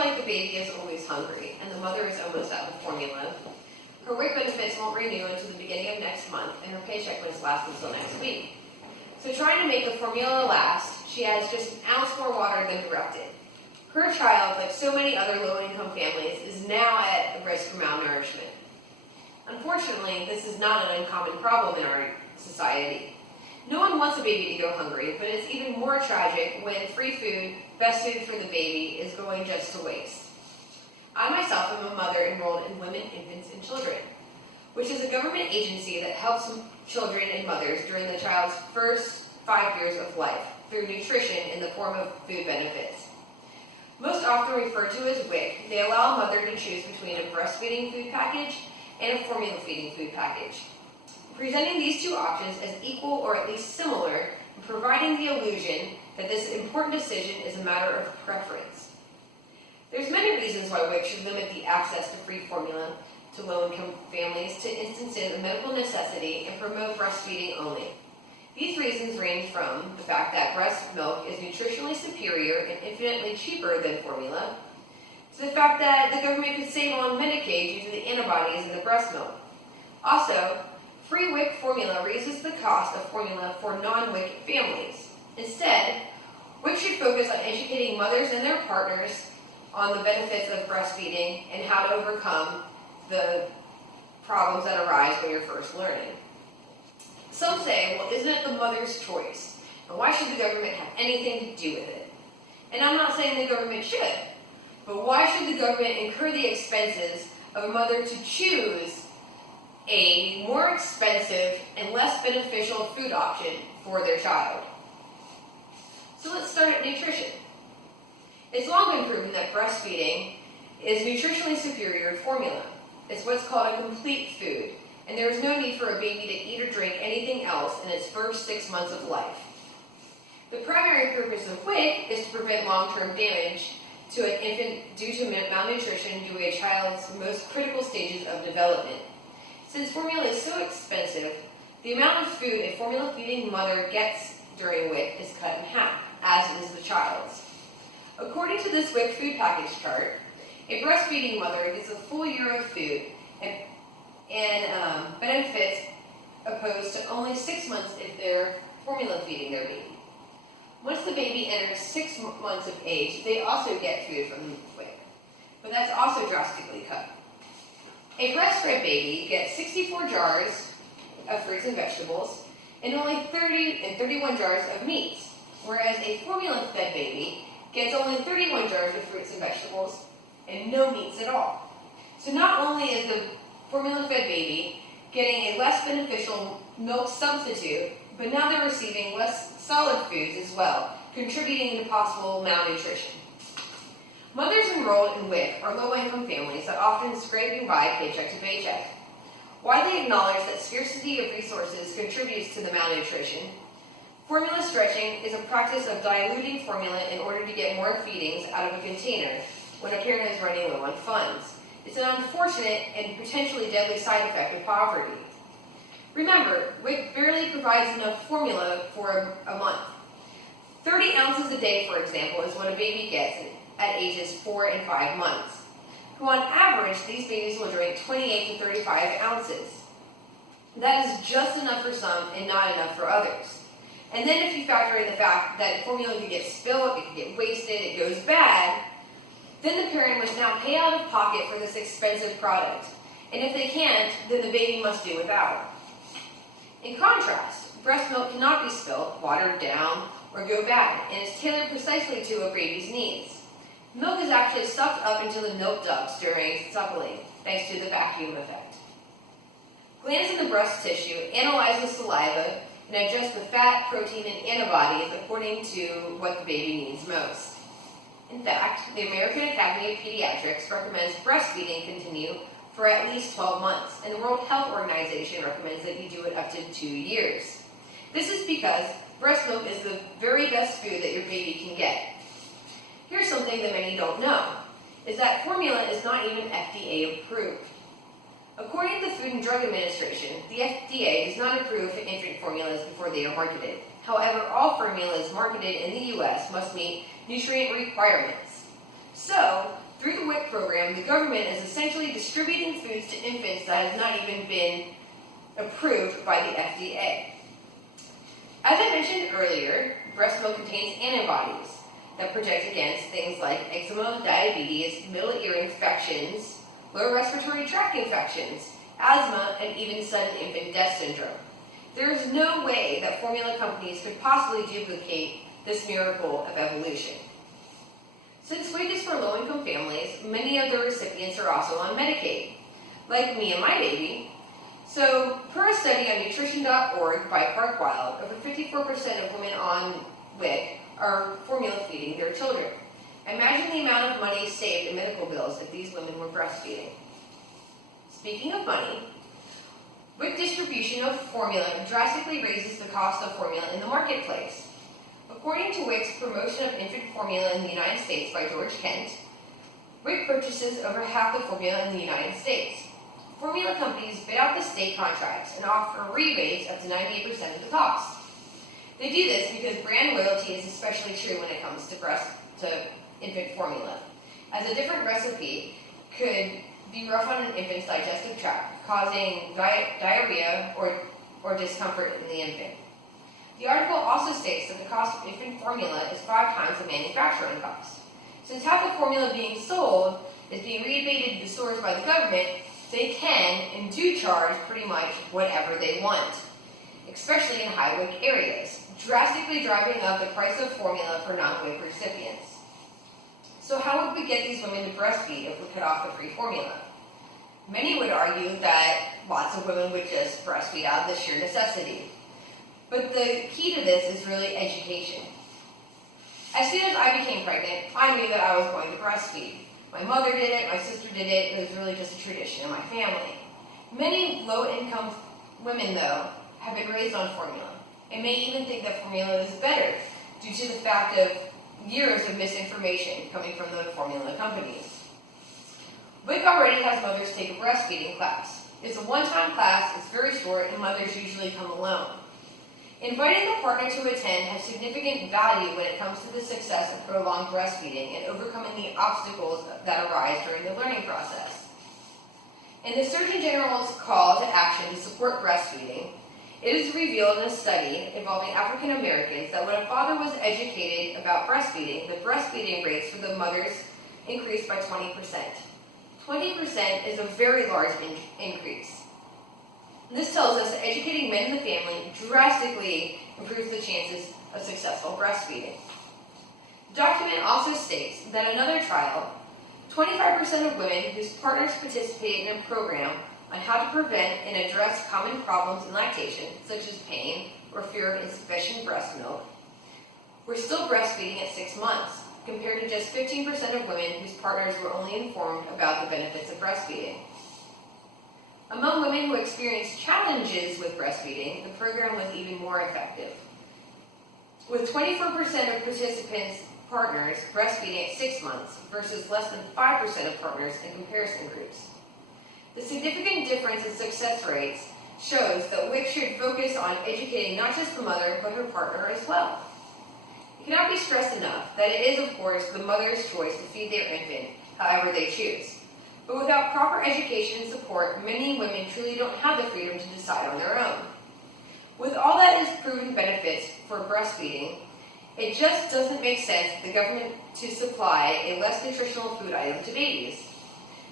like the baby is always hungry and the mother is almost out of formula. Her WIC benefits won't renew until the beginning of next month, and her paycheck must last until next week. So trying to make the formula last, she adds just an ounce more water than directed. Her child, like so many other low-income families, is now at risk for malnourishment. Unfortunately, this is not an uncommon problem in our society. No one wants a baby to go hungry, but it's even more tragic when free food, best food for the baby, is going just to waste. I myself am a mother enrolled in Women, Infants, and Children, which is a government agency that helps children and mothers during the child's first 5 years of life through nutrition in the form of food benefits. Most often referred to as WIC, they allow a mother to choose between a breastfeeding food package and a formula feeding food package, presenting these two options as equal or at least similar and providing the illusion that this important decision is a matter of preference. There's many reasons why WIC should limit the access to free formula to low-income families to instances of medical necessity and promote breastfeeding only. These reasons range from the fact that breast milk is nutritionally superior and infinitely cheaper than formula, to the fact that the government could save on Medicaid due to the antibodies in the breast milk. Also, free WIC formula raises the cost of formula for non-WIC families. Instead, WIC should focus on educating mothers and their partners on the benefits of breastfeeding and how to overcome the problems that arise when you're first learning. Some say, well, isn't it the mother's choice? And why should the government have anything to do with it? And I'm not saying the government should, but why should the government incur the expenses of a mother to choose a more expensive and less beneficial food option for their child? So let's start at nutrition. It's long been proven that breastfeeding is nutritionally superior to formula. It's what's called a complete food, and there is no need for a baby to eat or drink anything else in its first 6 months of life. The primary purpose of WIC is to prevent long-term damage to an infant due to malnutrition due to a child's most critical stages of development. Since formula is so expensive, the amount of food a formula-feeding mother gets during WIC is cut in half, as is the child's. According to this WIC food package chart, a breastfeeding mother gets a full year of food and benefits opposed to only 6 months if they're formula feeding their baby. Once the baby enters 6 months of age, they also get food from WIC, but that's also drastically cut. A breastfed baby gets 64 jars of fruits and vegetables and only 30 and 31 jars of meats, whereas a formula-fed baby gets only 31 jars of fruits and vegetables and no meats at all. So not only is the formula-fed baby getting a less beneficial milk substitute, but now they're receiving less solid foods as well, contributing to possible malnutrition. Mothers enrolled in WIC are low-income families that often scraping by paycheck to paycheck. While they acknowledge that scarcity of resources contributes to the malnutrition, formula stretching is a practice of diluting formula in order to get more feedings out of a container when a parent is running low on funds. It's an unfortunate and potentially deadly side effect of poverty. Remember, WIC barely provides enough formula for a month. 30 ounces a day, for example, is what a baby gets at ages 4 and 5 months, who on average, these babies will drink 28 to 35 ounces. That is just enough for some and not enough for others. And then if you factor in the fact that formula could get spilled, it could get wasted, it goes bad, then the parent must now pay out of pocket for this expensive product. And if they can't, then the baby must do without. In contrast, breast milk cannot be spilled, watered down, or go bad, and is tailored precisely to a baby's needs. Milk is actually sucked up into the milk ducts during suckling, thanks to the vacuum effect. Glands in the breast tissue analyze the saliva and adjust the fat, protein, and antibodies according to what the baby needs most. In fact, the American Academy of Pediatrics recommends breastfeeding continue for at least 12 months, and the World Health Organization recommends that you do it up to 2 years. This is because breast milk is the very best food that your baby can get. Here's something that many don't know, is that formula is not even FDA approved. According to the Food and Drug Administration, the FDA does not approve infant formulas before they are marketed. However, all formulas marketed in the U.S. must meet nutrient requirements. So, Through the WIC program, the government is essentially distributing foods to infants that have not even been approved by the FDA. As I mentioned earlier, breast milk contains antibodies that protect against things like eczema, diabetes, middle ear infections, lower respiratory tract infections, asthma, and even sudden infant death syndrome. There is no way that formula companies could possibly duplicate this miracle of evolution. Since WIC is for low-income families, many of the recipients are also on Medicaid, like me and my baby. So, per a study on nutrition.org by Parkwild, over 54% of women on WIC are formula feeding their children. Imagine the amount of money saved in medical bills if these women were breastfeeding. Speaking of money, WIC distribution of formula drastically raises the cost of formula in the marketplace. According to WIC's Promotion of Infant Formula in the United States by George Kent, WIC purchases over half the formula in the United States. Formula companies bid out the state contracts and offer rebates up to 98% of the cost. They do this because brand loyalty is especially true when it comes to infant formula, as a different recipe could be rough on an infant's digestive tract, causing diarrhea or discomfort in the infant. The article also states that the cost of infant formula is 5 times the manufacturing cost. Since half the formula being sold is being rebated to stores by the government, they can and do charge pretty much whatever they want, especially in high WIC areas, drastically driving up the price of formula for non-WIC recipients. So how would we get these women to breastfeed if we cut off the free formula? Many would argue that lots of women would just breastfeed out of the sheer necessity. But the key to this is really education. As soon as I became pregnant, I knew that I was going to breastfeed. My mother did it, my sister did it, it was really just a tradition in my family. Many low-income women, though, have been raised on formula, and may even think that formula is better due to the fact of years of misinformation coming from the formula companies. WIC already has mothers take a breastfeeding class. It's a one-time class, it's very short, and mothers usually come alone. Inviting the partner to attend has significant value when it comes to the success of prolonged breastfeeding and overcoming the obstacles that arise during the learning process. In the Surgeon General's call to action to support breastfeeding, it is revealed in a study involving African Americans that when a father was educated about breastfeeding, the breastfeeding rates for the mothers increased by 20%. 20% is a very large increase. This tells us that educating men in the family drastically improves the chances of successful breastfeeding. The document also states that in another trial, 25% of women whose partners participated in a program on how to prevent and address common problems in lactation, such as pain or fear of insufficient breast milk, were still breastfeeding at 6 months, compared to just 15% of women whose partners were only informed about the benefits of breastfeeding. Among women who experienced challenges with breastfeeding, the program was even more effective, with 24% of participants' partners breastfeeding at 6 months versus less than 5% of partners in comparison groups. The significant difference in success rates shows that WIC should focus on educating not just the mother, but her partner as well. It cannot be stressed enough that it is, of course, the mother's choice to feed their infant however they choose. But without proper education and support, many women truly don't have the freedom to decide on their own. With all that is proven benefits for breastfeeding, it just doesn't make sense for the government to supply a less nutritional food item to babies.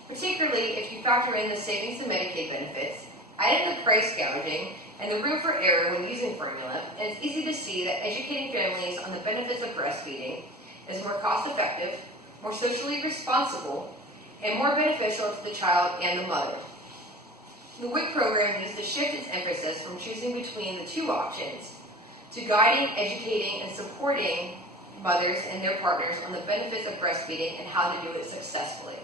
Particularly if you factor in the savings and Medicaid benefits, add in the price gouging, and the room for error when using formula, and it's easy to see that educating families on the benefits of breastfeeding is more cost-effective, more socially responsible, and more beneficial to the child and the mother. The WIC program needs to shift its emphasis from choosing between the two options to guiding, educating, and supporting mothers and their partners on the benefits of breastfeeding and how to do it successfully.